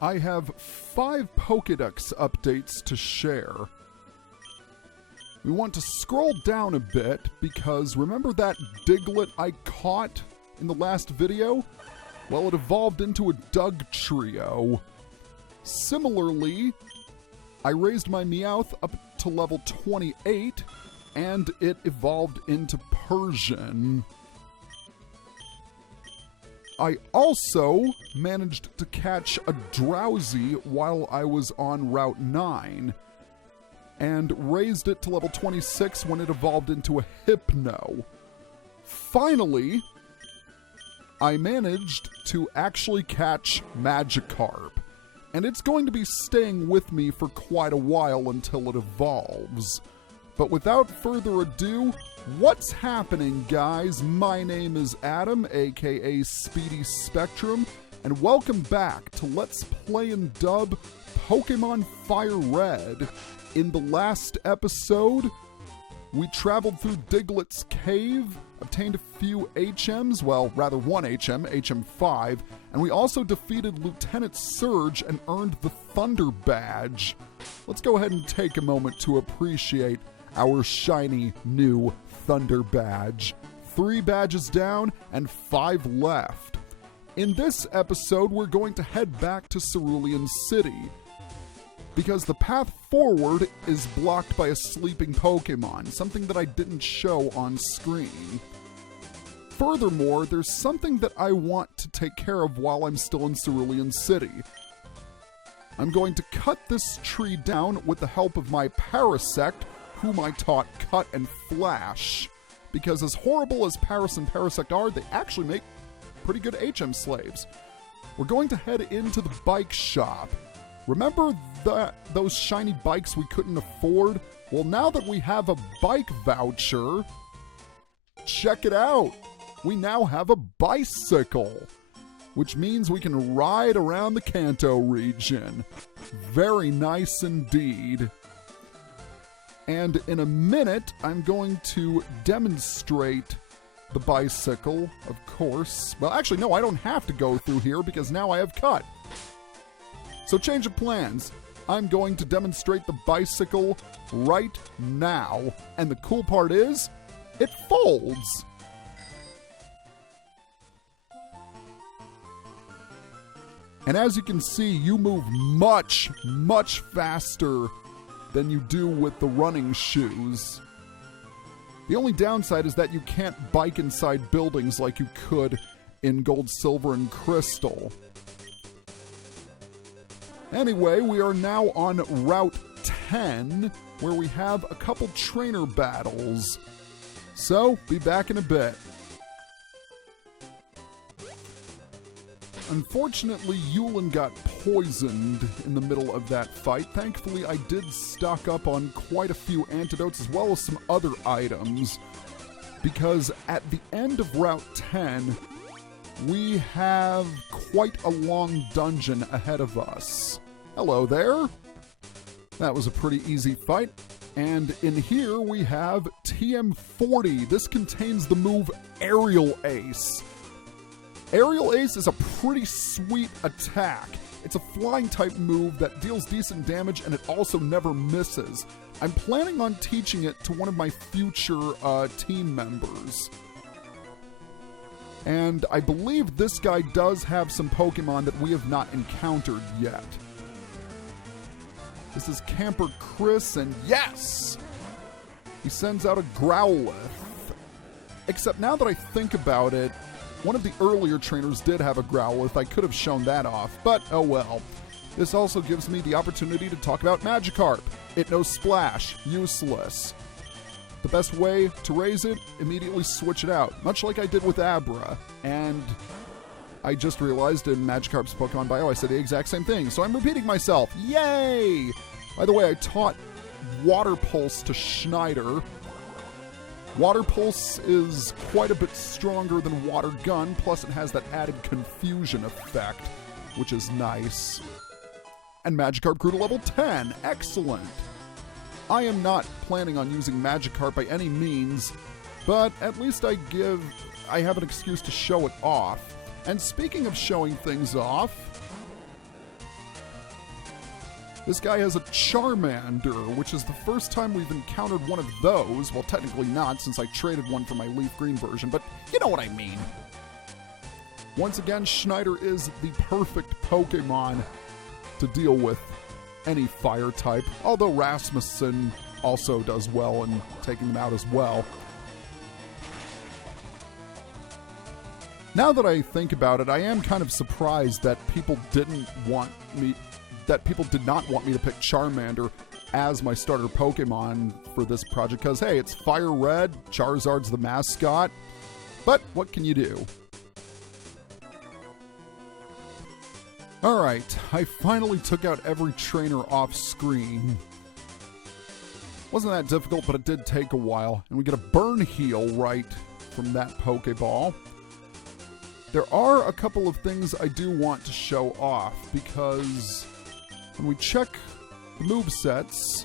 I have 5 Pokedex updates to share. We want to scroll down a bit because remember that Diglett I caught in the last video? Well, it evolved into a Dugtrio. Similarly, I raised my Meowth up to level 28 and it evolved into Persian. I also managed to catch a Drowsy while I was on Route 9 and raised it to level 26 when it evolved into a Hypno. Finally, I managed to actually catch Magikarp, and it's going to be staying with me for quite a while until it evolves. But without further ado, what's happening, guys? My name is Adam, aka Speedy Spectrum, and welcome back to Let's Play and Dub Pokemon Fire Red. In the last episode, we traveled through Diglett's cave, obtained a few HMs, well, rather one HM, HM5, and we also defeated Lieutenant Surge and earned the Thunder Badge. Let's go ahead and take a moment to appreciate our shiny new Thunder Badge. 3 badges down and 5 left. In this episode, we're going to head back to Cerulean City, because the path forward is blocked by a sleeping Pokemon, something that I didn't show on screen. Furthermore, there's something that I want to take care of while I'm still in Cerulean City. I'm going to cut this tree down with the help of my Parasect, whom I taught Cut and Flash, because as horrible as Paras and Parasect are, they actually make pretty good HM slaves. We're going to head into the bike shop. Remember those shiny bikes we couldn't afford? Well, now that we have a bike voucher, check it out. We now have a bicycle, which means we can ride around the Kanto region. Very nice indeed. And in a minute, I'm going to demonstrate the bicycle, of course. Well, actually, no, I don't have to go through here because now I have Cut. So change of plans. I'm going to demonstrate the bicycle right now. And the cool part is, it folds. And as you can see, you move much, much faster than you do with the running shoes. The only downside is that you can't bike inside buildings like you could in Gold, Silver, and Crystal. Anyway, we are now on Route 10, where we have a couple trainer battles. So, be back in a bit. Unfortunately, Yulin got poisoned in the middle of that fight. Thankfully, I did stock up on quite a few antidotes as well as some other items, because at the end of Route 10, we have quite a long dungeon ahead of us. Hello there. That was a pretty easy fight. And in here we have TM40. This contains the move Aerial Ace. Aerial Ace is a pretty sweet attack. It's a flying type move that deals decent damage and it also never misses. I'm planning on teaching it to one of my future team members. And I believe this guy does have some Pokemon that we have not encountered yet. This is Camper Chris, and yes! He sends out a Growlithe. Except now that I think about it, one of the earlier trainers did have a Growlithe. I could have shown that off, but oh well. This also gives me the opportunity to talk about Magikarp. It knows Splash. Useless. The best way to raise it, immediately switch it out, much like I did with Abra. And I just realized in Magikarp's Pokemon Bio I said the exact same thing, so I'm repeating myself. Yay! By the way, I taught Water Pulse to Schneider. Water Pulse is quite a bit stronger than Water Gun, plus it has that added confusion effect, which is nice. And Magikarp grew to level 10. Excellent! I am not planning on using Magikarp by any means, but at least I have an excuse to show it off. And speaking of showing things off, This guy has a Charmander, which is the first time we've encountered one of those. Well, technically not, since I traded one for my leaf green version, but you know what I mean. Once again, Schneider is the perfect Pokemon to deal with any fire type, although Rasmussen also does well in taking them out as well. Now that I think about it, I am kind of surprised that people did not want me to pick Charmander as my starter Pokemon for this project, because hey, it's Fire Red, Charizard's the mascot, but what can you do? Alright, I finally took out every trainer off screen. Wasn't that difficult, but it did take a while, and we get a Burn Heal right from that Pokeball. There are a couple of things I do want to show off, because when we check the movesets,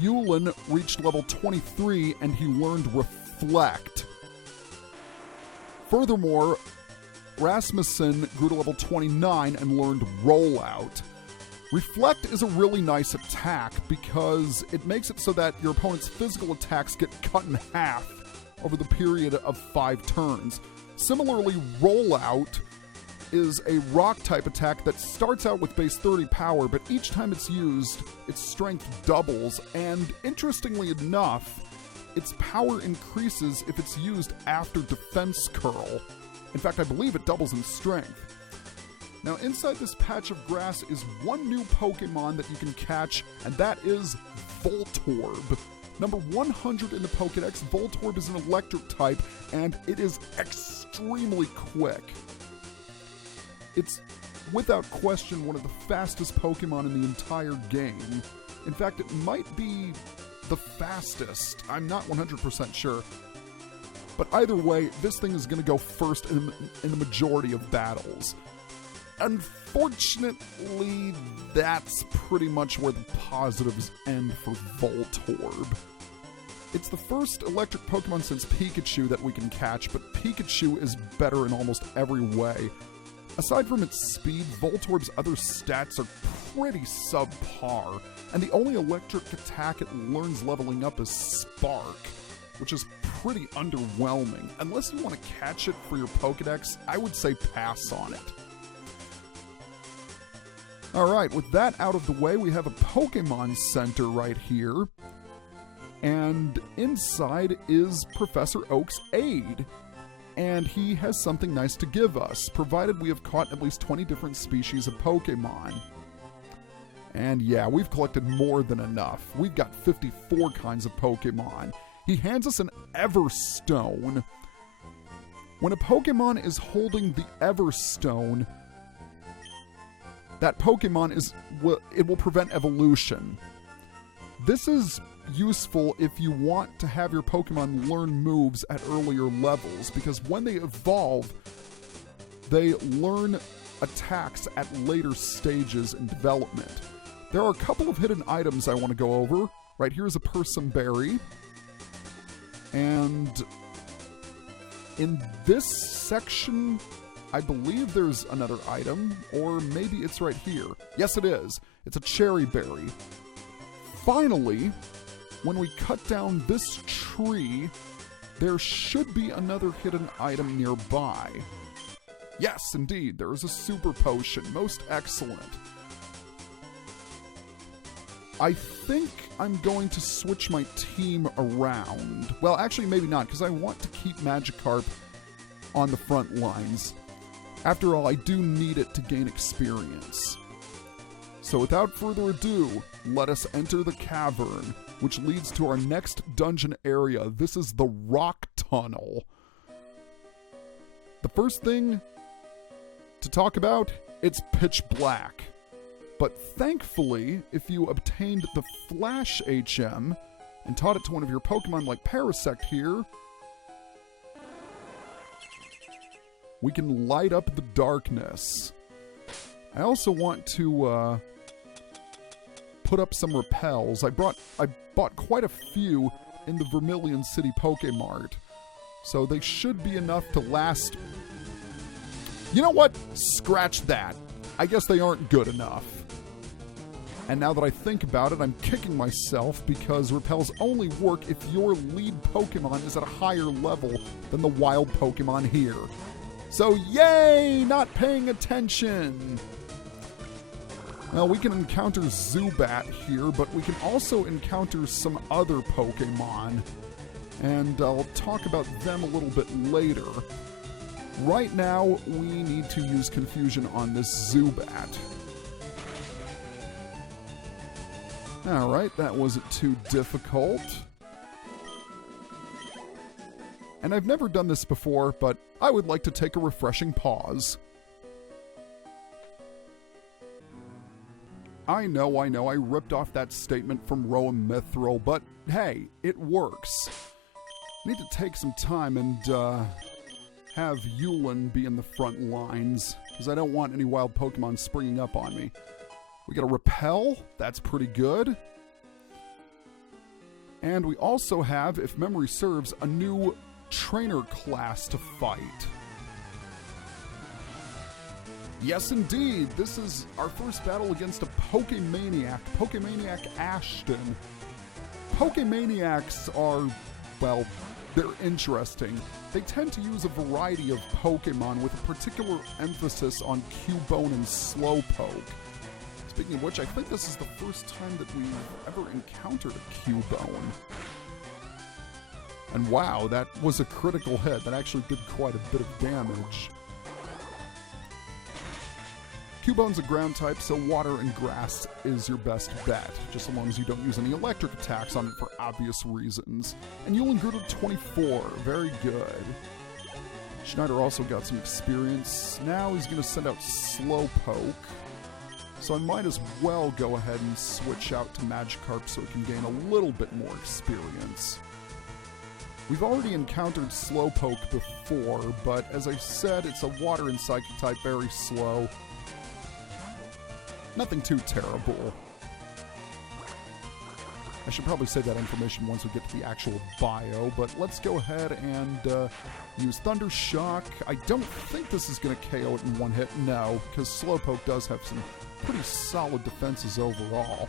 Yulin reached level 23 and he learned Reflect. Furthermore, Rasmussen grew to level 29 and learned Rollout. Reflect is a really nice attack because it makes it so that your opponent's physical attacks get cut in half over the period of 5 turns. Similarly, Rollout is a rock-type attack that starts out with base 30 power, but each time it's used, its strength doubles, and interestingly enough, its power increases if it's used after Defense Curl. In fact, I believe it doubles in strength. Now, inside this patch of grass is one new Pokemon that you can catch, and that is Voltorb. Number 100 in the Pokedex, Voltorb is an electric type, and it is extremely quick. It's, without question, one of the fastest Pokemon in the entire game. In fact, it might be the fastest. I'm not 100% sure. But either way, this thing is going to go first in the majority of battles. Unfortunately, that's pretty much where the positives end for Voltorb. It's the first electric Pokemon since Pikachu that we can catch, but Pikachu is better in almost every way. Aside from its speed, Voltorb's other stats are pretty subpar, and the only electric attack it learns leveling up is Spark, which is pretty underwhelming. Unless you want to catch it for your Pokedex, I would say pass on it. Alright, with that out of the way, we have a Pokemon Center right here. And inside is Professor Oak's aide. And he has something nice to give us, provided we have caught at least 20 different species of Pokemon. And yeah, we've collected more than enough. We've got 54 kinds of Pokemon. He hands us an Everstone. When a Pokemon is holding the Everstone, that Pokemon will prevent evolution. This is useful if you want to have your Pokemon learn moves at earlier levels, because when they evolve, they learn attacks at later stages in development. There are a couple of hidden items I want to go over. Right here is a Persim Berry. And in this section, I believe there's another item, or maybe it's right here. Yes, it is. It's a Cherry Berry. Finally, when we cut down this tree, there should be another hidden item nearby. Yes, indeed, there is a Super Potion. Most excellent. I think I'm going to switch my team around. Well, actually, maybe not, because I want to keep Magikarp on the front lines. After all, I do need it to gain experience. So without further ado, let us enter the cavern, which leads to our next dungeon area. This is the Rock Tunnel. The first thing to talk about, it's pitch black. But thankfully, if you obtained the Flash HM and taught it to one of your Pokemon like Parasect here, we can light up the darkness. I also want to put up some repels. I bought quite a few in the Vermilion City Pokemart, so they should be enough to last. You know what? Scratch that. I guess they aren't good enough. And now that I think about it, I'm kicking myself because Repels only work if your lead Pokemon is at a higher level than the wild Pokemon here. So yay, not paying attention! Well, we can encounter Zubat here, but we can also encounter some other Pokemon. And I'll talk about them a little bit later. Right now, we need to use Confusion on this Zubat. Alright, that wasn't too difficult. And I've never done this before, but I would like to take a refreshing pause. I know, I ripped off that statement from Rowan Mithril, but hey, it works. I need to take some time and have Yulin be in the front lines, because I don't want any wild Pokemon springing up on me. We got a Repel, that's pretty good. And we also have, if memory serves, a new trainer class to fight. Yes, indeed, this is our first battle against a Pokemaniac, Pokemaniac Ashton. Pokemaniacs are, well, they're interesting. They tend to use a variety of Pokemon with a particular emphasis on Cubone and Slowpoke. Speaking of which, I think this is the first time that we've ever encountered a Cubone. And wow, that was a critical hit. That actually did quite a bit of damage. Cubone's a ground type, so water and grass is your best bet, just so long as you don't use any electric attacks on it for obvious reasons. And Yulin grew to 24, very good. Schneider also got some experience. Now he's going to send out Slowpoke. So I might as well go ahead and switch out to Magikarp so it can gain a little bit more experience. We've already encountered Slowpoke before, but as I said, it's a water and psychic type, very slow. Nothing too terrible. I should probably say that information once we get to the actual bio, but let's go ahead and use Thunder Shock. I don't think this is going to KO it in one hit, no, because Slowpoke does have some pretty solid defenses overall.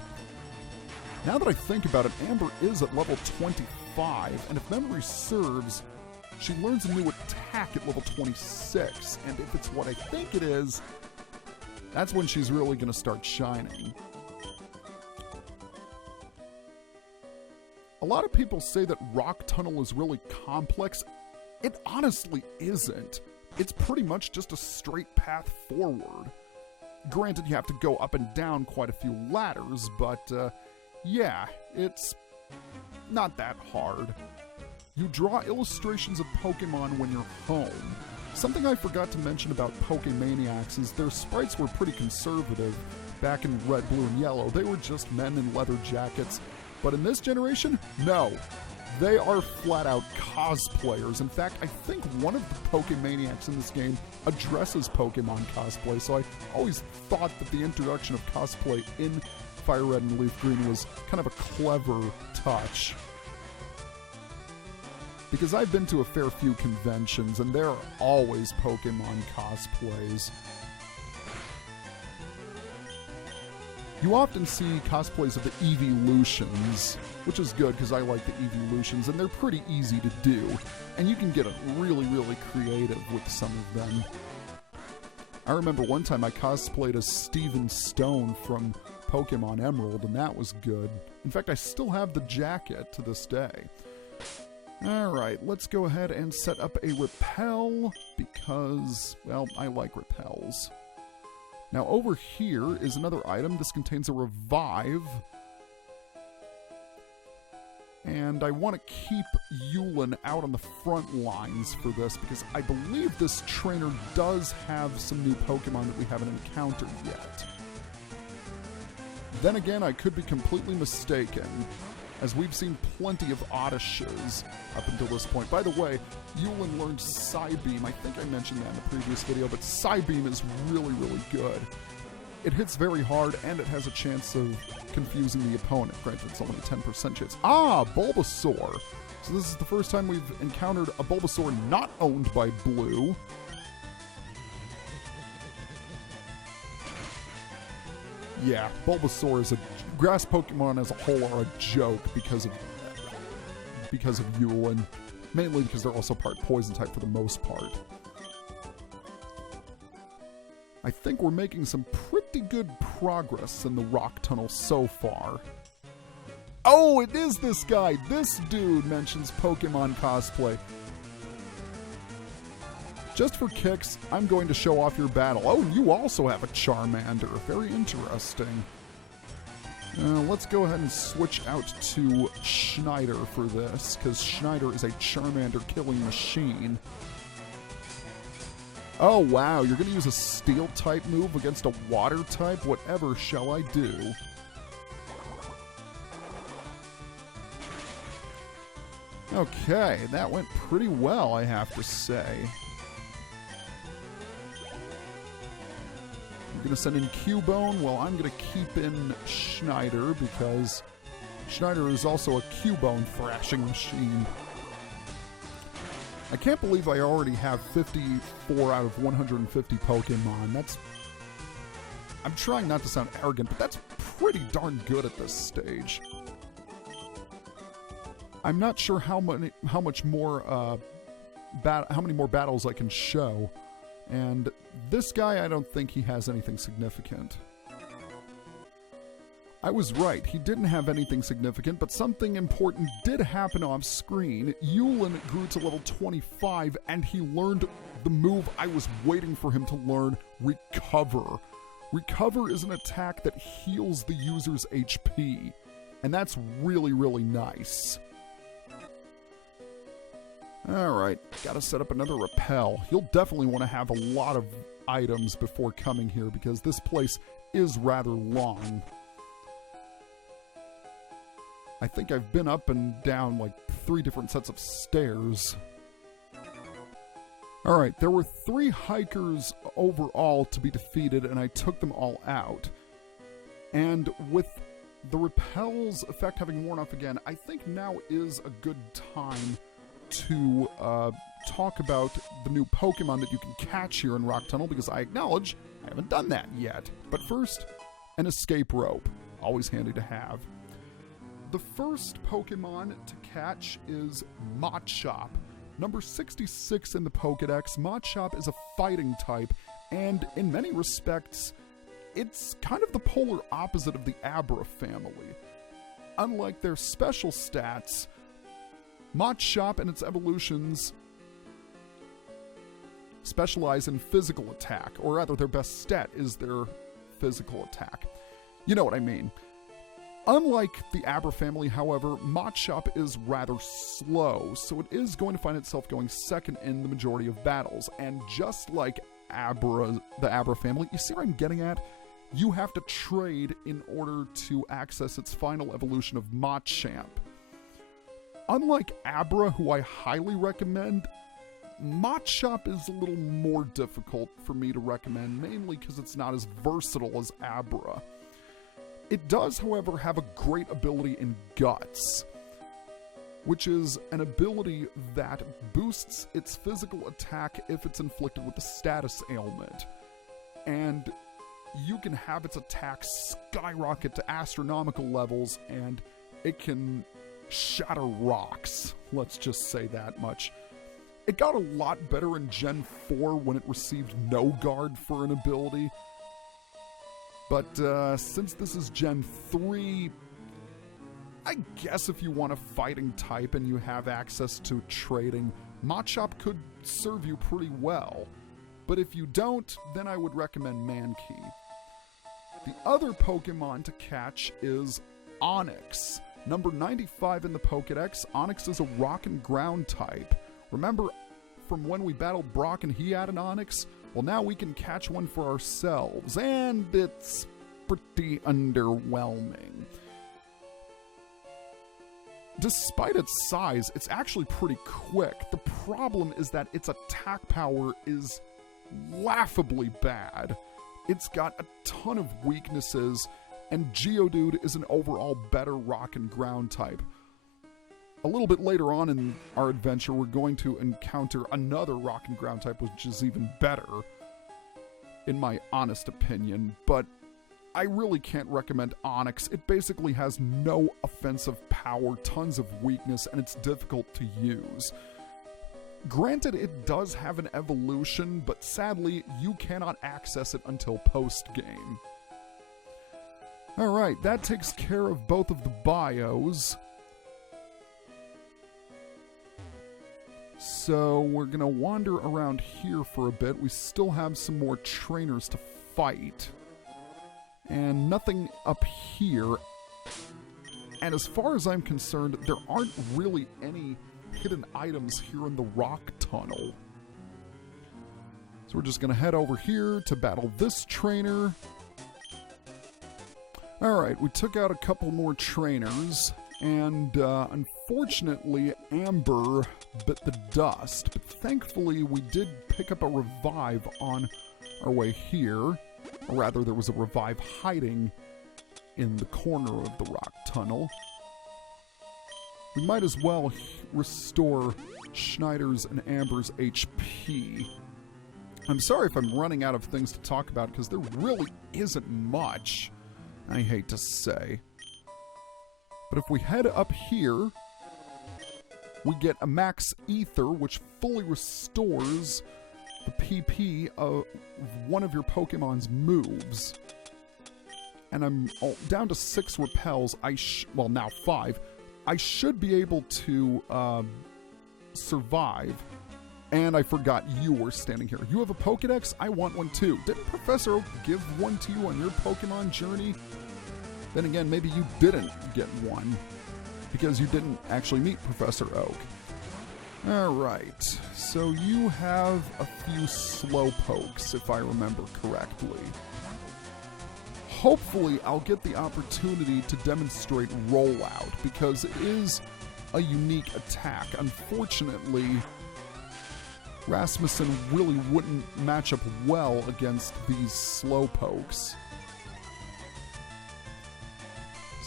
Now that I think about it, Amber is at level 25, and if memory serves, she learns a new attack at level 26, and if it's what I think it is, that's when she's really going to start shining. A lot of people say that Rock Tunnel is really complex. It honestly isn't. It's pretty much just a straight path forward. Granted, you have to go up and down quite a few ladders, but yeah, it's not that hard. You draw illustrations of Pokemon when you're home. Something I forgot to mention about Pokemaniacs is their sprites were pretty conservative back in Red, Blue, and Yellow. They were just men in leather jackets. But in this generation, no. They are flat-out cosplayers. In fact, I think one of the Pokemaniacs in this game addresses Pokemon cosplay, so I always thought that the introduction of cosplay in Fire Red and Leaf Green was kind of a clever touch. Because I've been to a fair few conventions, and there are always Pokemon cosplays. You often see cosplays of the Evolutions, which is good because I like the Evolutions, and they're pretty easy to do. And you can get really, really creative with some of them. I remember one time I cosplayed as Steven Stone from Pokemon Emerald, and that was good. In fact, I still have the jacket to this day. Alright, let's go ahead and set up a Repel, because, well, I like Repels. Now over here is another item. This contains a Revive. And I want to keep Yulin out on the front lines for this, because I believe this trainer does have some new Pokemon that we haven't encountered yet. Then again, I could be completely mistaken, as we've seen plenty of Oddishes up until this point. By the way, Yulin learned Psybeam. I think I mentioned that in the previous video, but Psybeam is really, really good. It hits very hard, and it has a chance of confusing the opponent. Granted, it's only a 10% chance. Ah, Bulbasaur! So this is the first time we've encountered a Bulbasaur not owned by Blue. Yeah, Bulbasaur is a... Grass Pokemon as a whole are a joke because of you, and mainly because they're also part poison type for the most part. I think we're making some pretty good progress in the rock tunnel so far. Oh, it is this guy! This dude mentions Pokemon cosplay. Just for kicks, I'm going to show off your battle. Oh, you also have a Charmander. Very interesting. Let's go ahead and switch out to Schneider for this, because Schneider is a Charmander killing machine. Oh, wow, you're going to use a Steel-type move against a Water-type? Whatever shall I do? Okay, that went pretty well, I have to say. You're going to send in Cubone? Well, I'm going to keep in Schneider, because Schneider is also a Cubone thrashing machine. I can't believe I already have 54 out of 150 Pokemon. That's... I'm trying not to sound arrogant, but that's pretty darn good at this stage. I'm not sure how many more battles I can show, and this guy, I don't think he has anything significant. I was right, he didn't have anything significant, but something important did happen off screen. Yulin grew to level 25, and he learned the move I was waiting for him to learn, Recover. Recover is an attack that heals the user's HP, and that's really, really nice. Alright, gotta set up another Repel. You'll definitely want to have a lot of items before coming here, because this place is rather long. I think I've been up and down like 3 different sets of stairs. Alright, there were 3 hikers overall to be defeated, and I took them all out. And with the Repel's effect having worn off again, I think now is a good time to talk about the new Pokemon that you can catch here in Rock Tunnel, because I acknowledge I haven't done that yet. But first, an escape rope. Always handy to have. The first Pokemon to catch is Machop. Number 66 in the Pokedex, Machop is a fighting type, and in many respects, it's kind of the polar opposite of the Abra family. Unlike their special stats, Machop and its evolutions specialize in physical attack, or rather their best stat is their physical attack. You know what I mean. Unlike the Abra family, however, Machop is rather slow, so it is going to find itself going second in the majority of battles. And just like the Abra family, you see what I'm getting at? You have to trade in order to access its final evolution of Machamp. Unlike Abra, who I highly recommend, Machop is a little more difficult for me to recommend, mainly because it's not as versatile as Abra. It does, however, have a great ability in Guts, which is an ability that boosts its physical attack if it's inflicted with a status ailment. And you can have its attack skyrocket to astronomical levels, and it can shatter rocks, let's just say that much. It got a lot better in Gen 4 when it received no guard for an ability. But since this is Gen 3, I guess if you want a fighting type and you have access to trading, Machop could serve you pretty well. But if you don't, then I would recommend Mankey. The other Pokemon to catch is Onyx. Number 95 in the Pokedex, Onyx is a rock and ground type. Remember from when we battled Brock and he had an Onyx? Well, now we can catch one for ourselves, and it's pretty underwhelming. Despite its size, it's actually pretty quick. The problem is that its attack power is laughably bad. It's got a ton of weaknesses, and Geodude is an overall better rock and ground type. A little bit later on in our adventure, we're going to encounter another rock and ground type, which is even better, in my honest opinion. But I really can't recommend Onyx. It basically has no offensive power, tons of weakness, and it's difficult to use. Granted, it does have an evolution, but sadly, you cannot access it until post-game. Alright, that takes care of both of the bios. So we're going to wander around here for a bit. We still have some more trainers to fight. And nothing up here. And as far as I'm concerned, there aren't really any hidden items here in the rock tunnel. So we're just going to head over here to battle this trainer. Alright, we took out a couple more trainers, and unfortunately Amber bit the dust, but thankfully we did pick up a revive on our way here. Or rather, there was a revive hiding in the corner of the rock tunnel. We might as well restore Schneider's and Amber's HP. I'm sorry if I'm running out of things to talk about, because there really isn't much, I hate to say. But if we head up here, we get a max ether, which fully restores the PP of one of your Pokemon's moves. And I'm down to 6 repels. Well, now 5. I should be able to survive. And I forgot you were standing here. You have a Pokedex? I want one too. Didn't Professor Oak give one to you on your Pokemon journey? Then again, maybe you didn't get one, because you didn't actually meet Professor Oak. Alright, so you have a few Slowpokes, if I remember correctly. Hopefully, I'll get the opportunity to demonstrate Rollout, because it is a unique attack. Unfortunately, Rasmussen really wouldn't match up well against these Slowpokes.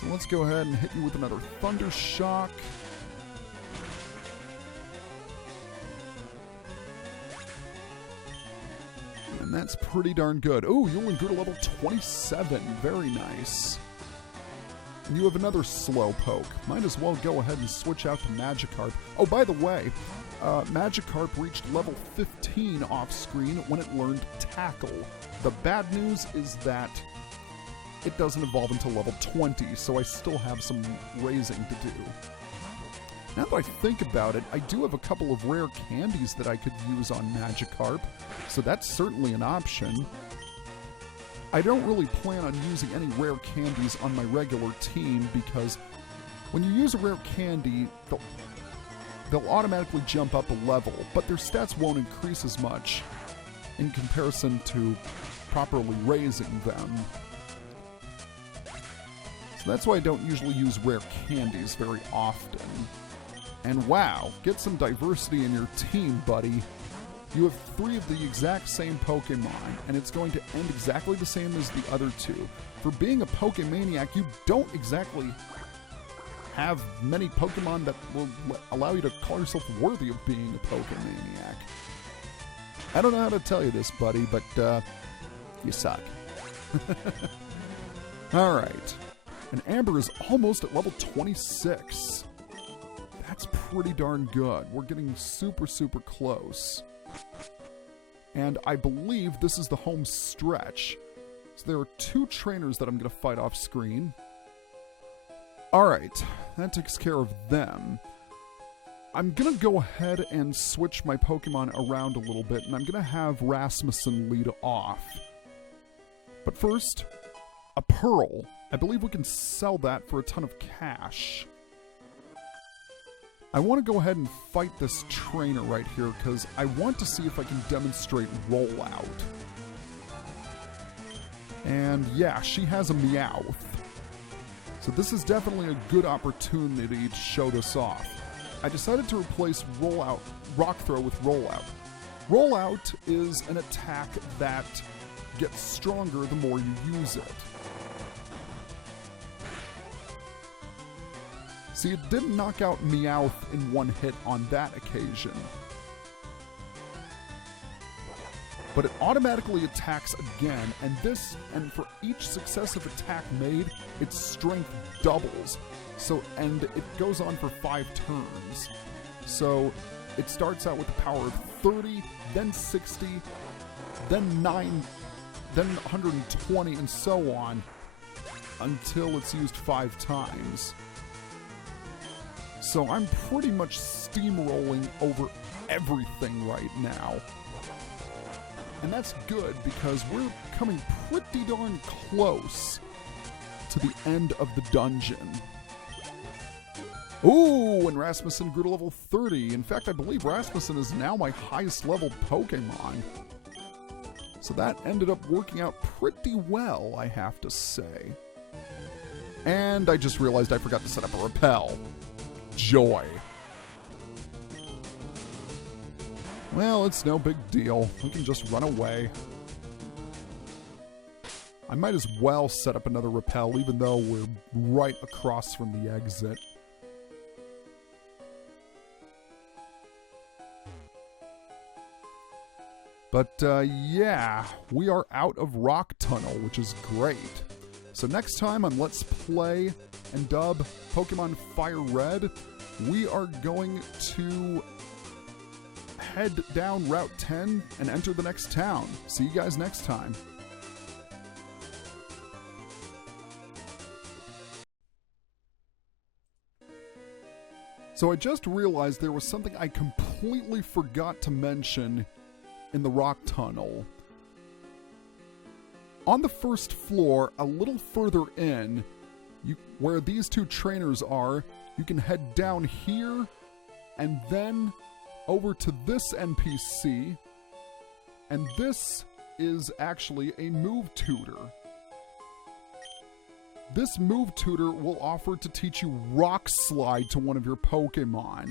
So let's go ahead and hit you with another Thunder Shock. And that's pretty darn good. Oh, you only grew to level 27. Very nice. And you have another Slowpoke. Might as well go ahead and switch out to Magikarp. Oh, by the way, Magikarp reached level 15 off-screen when it learned Tackle. The bad news is that it doesn't evolve until level 20, so I still have some raising to do. Now that I think about it, I do have a couple of rare candies that I could use on Magikarp, so that's certainly an option. I don't really plan on using any rare candies on my regular team, because when you use a rare candy, they'll automatically jump up a level, but their stats won't increase as much in comparison to properly raising them. So that's why I don't usually use rare candies very often. And wow, get some diversity in your team, buddy. You have 3 of the exact same Pokemon, and it's going to end exactly the same as the other 2. For being a Pokemaniac, you don't exactly have many Pokemon that will allow you to call yourself worthy of being a Pokemaniac. I don't know how to tell you this, buddy, but you suck. Alright. And Amber is almost at level 26. That's pretty darn good. We're getting super, super close. And I believe this is the home stretch. So there are 2 trainers that I'm going to fight off screen. Alright, that takes care of them. I'm going to go ahead and switch my Pokemon around a little bit, and I'm going to have Rasmussen lead off. But first, a Pearl. I believe we can sell that for a ton of cash. I want to go ahead and fight this trainer right here, because I want to see if I can demonstrate Rollout. And yeah, she has a Meowth. So this is definitely a good opportunity to show this off. I decided to replace Rock Throw with Rollout. Rollout is an attack that gets stronger the more you use it. See, it didn't knock out Meowth in one hit on that occasion. but it automatically attacks again, and for each successive attack made, its strength doubles. And it goes on for 5 turns. So it starts out with the power of 30, then 60, then 9, then 120, and so on, until it's used 5 times. So I'm pretty much steamrolling over everything right now. And that's good because we're coming pretty darn close to the end of the dungeon. Ooh, and Rasmussen grew to level 30. In fact, I believe Rasmussen is now my highest level Pokemon. So that ended up working out pretty well, I have to say. And I just realized I forgot to set up a Repel. Joy. Well, it's no big deal. We can just run away. I might as well set up another Repel, even though we're right across from the exit. But yeah, we are out of Rock Tunnel, which is great. So next time on Let's Play and Dub Pokemon Fire Red, we are going to head down Route 10 and enter the next town. See you guys next time. So I just realized there was something I completely forgot to mention in the Rock Tunnel. On the first floor, a little further in, where these 2 trainers are, you can head down here and then over to this NPC, and this is actually a move tutor. This move tutor will offer to teach you Rock Slide to one of your Pokemon.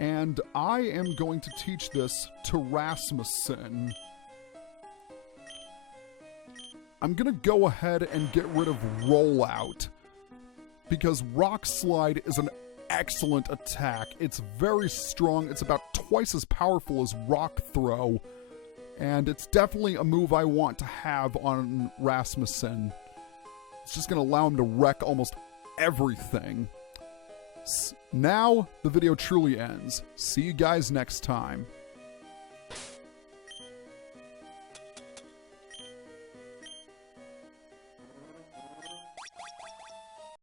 And I am going to teach this to Rasmussen. I'm going to go ahead and get rid of Rollout, because Rock Slide is an excellent attack. It's very strong. It's about twice as powerful as Rock Throw, and it's definitely a move I want to have on Rasmussen. It's just going to allow him to wreck almost everything. Now, the video truly ends. See you guys next time.